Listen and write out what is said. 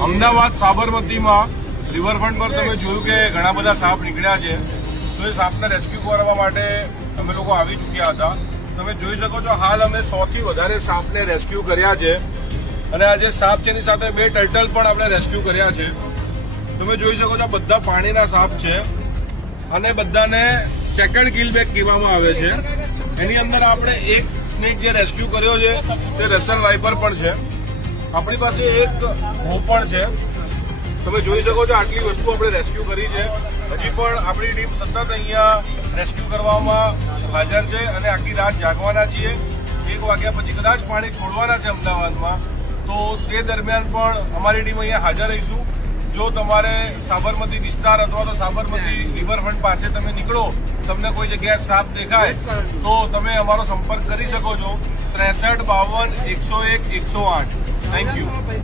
Ahmedabad સાબરમતીમાં riverfront પર તમે જોયું કે ઘણા બધા સાપ નીકળ્યા છે. તો એ સાપને રેસ્ક્યુ કરવા માટે અમે લોકો આવી ચૂક્યા હતા. તમે જોઈ શકો છો, હાલ અમે સૌથી વધારે સાપને રેસ્ક્યુ કર્યા છે. અને આ જે સાપ છે એની સાથે બે ટર્ટલ પણ આપણે રેસ્ક્યુ કર્યા છે. તમે જોઈ શકો છો બધા પાણીના સાપ છે. અને બધાને ચેકડ કિલ બેગ કહેવામાં આવે છે. એની અંદર આપણે એક સ્નેક જે રેસ્ક્યુ કર્યો છે, તે રસલ વાઇપર પણ છે. આપણી પાસે એક ભો પણ છે. તમે જોઈ શકો છો આટલી વસ્તુ આપણે રેસ્ક્યુ કરી છે. હજી પણ આપણી ટીમ સતત અહીંયા રેસ્ક્યુ કરવામાં હાજર છે અને આખી રાત જાગવાના છીએ. એક વાગ્યા પછી કદાચ પાણી છોડવાના છે અમદાવાદમાં તો તે દરમિયાન પણ અમારી ટીમ અહીંયા હાજર રહીશું. જો તમારે સાબરમતી વિસ્તાર અથવા તો સાબરમતી રિવરફ્રન્ટ પાસે તમે નીકળો તમને કોઈ જગ્યાએ સાપ દેખાય તો તમે અમારો સંપર્ક કરી શકો છો. ત્રેસઠ બાવન એકસો એક એકસો આઠ. Thank you.